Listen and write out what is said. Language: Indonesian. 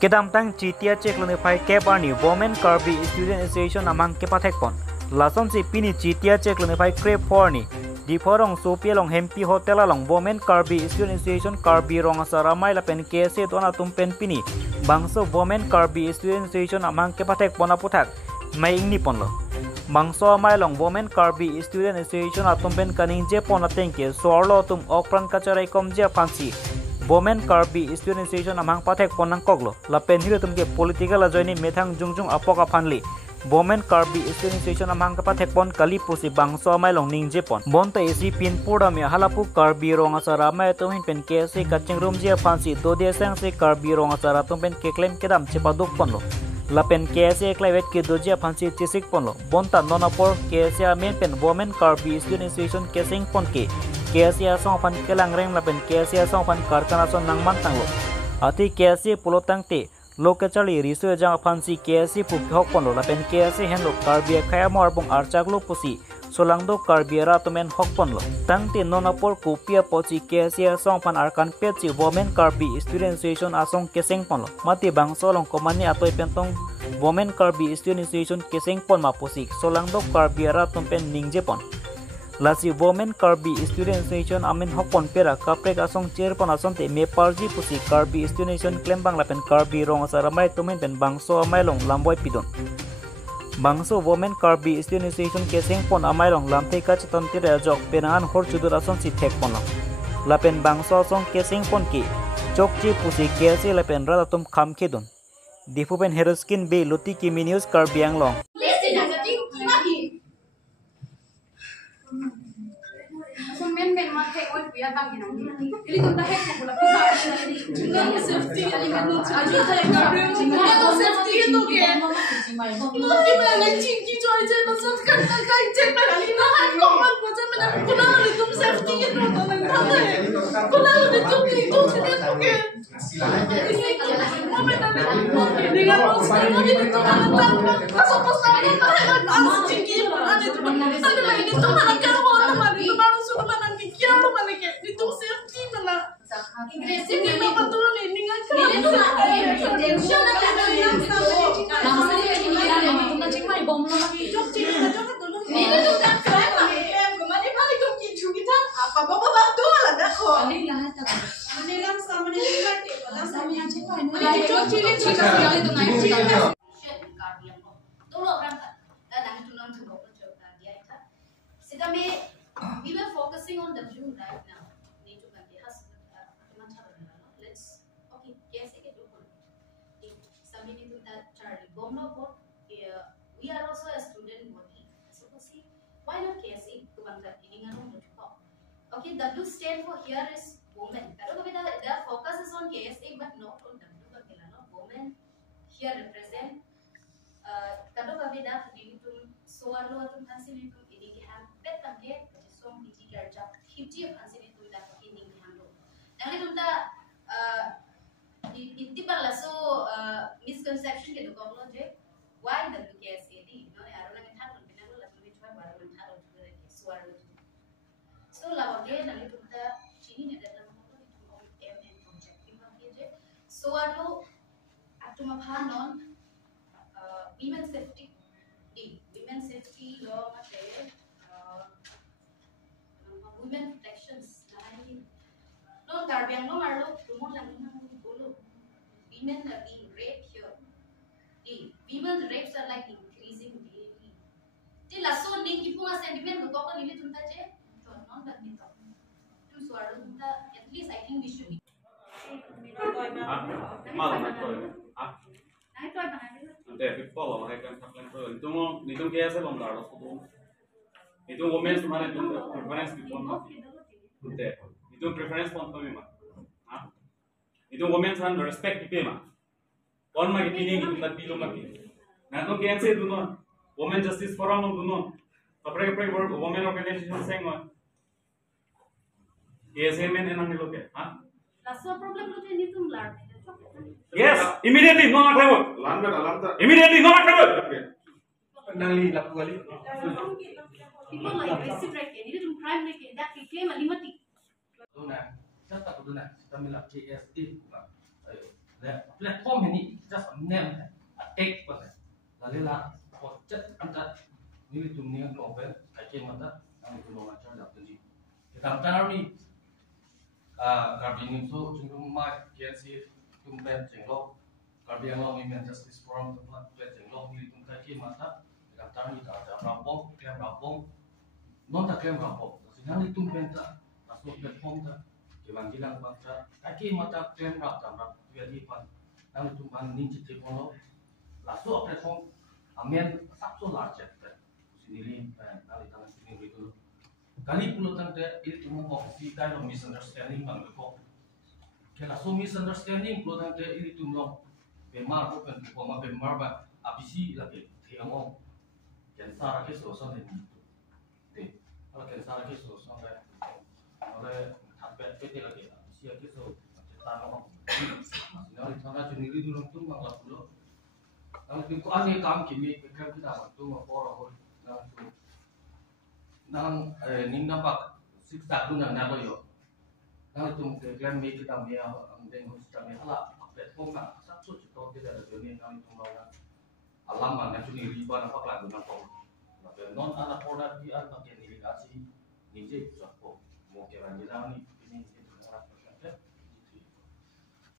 Kedam tang citia cek lene pai keparni Women Karbi Student Association amang kepatek pon. Lason si pini citia cek lene pai krep porni. Di porong sopia long hempi hotel along Women Karbi Student Association Karbi rong asaramai lapen kese tuana tumpen pini. Bangso Women Karbi Student Association amang kepatek pon aputak. Mai ingni pon lo. Bangso amai long Women Karbi Student Association atumpen kaning je pon atengke sorlo tum okpran kacarai kom je fancy. Women Karbi Student Association amang patek ponang koglo lapen hilo tumke political ajoini methang jungjung apoka phanli Women Karbi Student Association amang patek pon kali pusi bangso amai long ningje pon bonta esi pin pura me halapu Karbi rong asara mai tuhin pen kese kaching room je fancy do de sang se Karbi rong asara tumpen ke claim kedam cepaduk pon lo lapen kese klaivet ke doja fancy chisik pon lo bonta nonapor kese amen pen Women Karbi Student Association kesing pon ke Kesia song pan kelang reng lapen kesia song pan karkana son nang mantang lo ati kesi pulotang te lokachali risu jang fansi kesi pukhok pon lo lapen kesi hen lo Karbi khaya mor bong archak lo pusi solang do Karbi ra tomen hok pon lo tang te nonapor kupia pochi kesia song pan arkan pechi Women Karbi Student Association asong keseng pon lo mati bangso long komani atoi pentong Women Karbi Student Association keseng pon ma pusi solang do Karbi ra tompen ningje pon Lasi Women Karbi Student Association amin hokpon pera kaprek asong chair pon asong te me parji pusi Karbi Student Association claim bang lapen Karbi rong asaramai tumen pen bangso amai long lamboy pidon bangso Women Karbi Student Association keseng pon amai long lamte ka chiton tira jok penangan hor chudur asong si thek pon long lapen bangso asong keseng pon ki chokchi pusi kese lapen rada tum kham khedon difupen heroskin be luti ki news Karbi anglong men mate oi biya bang ini ili tumta hek ko la pisa ini safety element no aji thare ka to safety to ke no ki mala chinki choi je no sat kan ta kai je ta ni na hat ko man ko je mana kuna li tum safety ke to to nang tha hai kuna li tum ni to se to ke mo me ta ni ga no se no ni to ta ta so to sa ni ta ha as chinki ana to ana mai ni to na ka ho na ma ni to ba su ma nang ki kya lo mane ke ni to safety mana Inggris ini no betul ni ngan ka ni to na tension na ka ni na sa ni ni ya ni to na ching mai bom na ki chok ching na chok to ni to ta ka ma em ko mane phali ko ki chu ki than apa baba ba to la da ko ni la ta mane lam samne ni ka te la samne che ko ni chok ching ni ching na ni to na ching na to lo ram ta dang tu nam thu ko chok ta dia ta sida me we were focusing on the view right now need to convey us let's okay yes ke do sami ni to that charlie bomno for we are also a student body so see why not KSA to bangta ini ngano mo okay W stand for here is women pero the focus is on KSA but not on W ka kelano women here represent kado kabeda ini to so alo to fancy to ini ki have bet tamke song digi garja 50 of answer itu dah pakai ning hando dan itu ta di parla so misconception ke dukong lo je why the WKSAD no aro na ngithal lo pinalo la tumi chwa baro ngithal lo ke suaro so la wage na itu ta chini ne data mo ko itu MN objective ke je suaro atuma phanon women safety women safety law mate women protections no Karbiang no marlo tumon lang na bolo women are being raped here the women's rapes are like increasing daily till aso ning ki punga sentiment ko ko nili tunta je to non that ni to tu swaro tunta at least I think we should Ante follow hai kan thaklan to tumo nitum ke ase lom dar lo itu women's mana itu preference di pon ante itu preference pon kami ma itu women's han respect di ma pon ma kini itu tak pilo ma kini na to ke ase tu no women justice forum no no tapre women organization seng ma ese men enang lo ke laso problem lo ni tum lar yes immediately no not travel immediately no not travel nali laku kali people like aggressive right ini tum crime like that ki claim alimati Dona, siapa tu dona? Kita melak KST, lah. platform ini just a name take pada lalu lah project anda ini tu ni global kajian mata yang itu orang macam dah tunjuk kita tahu ni Garbin itu cuma mak kian si tumpen jenglok Garbin yang long ini justice forum tempat jenglok ini tum kajian mata kita tahu ni ada rapor klaim rapor non tak klaim rapor sehingga itu tumpen tak masuk platform tak Jangan bilang baca, kaki mata klaim rap dan jadi pan, namun tumpang ni cipta pono, lasu platform, amen sabso large sendiri, nali tangan sendiri itu. Kali puluh tanda itu mau ofisi kaya misunderstanding bang lekok. Kalau so misunderstanding puluh tanda itu mau bemar bukan bukan bemar bah, abisi lagi tiangong, kensar lagi sosok ini. Kalau kensar lagi sosok oleh PT lagi, siapa itu tanah orang. Karena jenis itu orang tu malah pula. Kalau tu aneh kam kini kerja kita waktu orang nang ni nampak siksa tu nang nalo yo. Kalau tu kerja mereka kita mea dengan kita mea lah. Platform nak satu juta tidak ada ni kalau tu orang alam mana tu ni riba nampak lah dengan kau. Non anak orang dia makin irigasi ni je suatu mau kira ni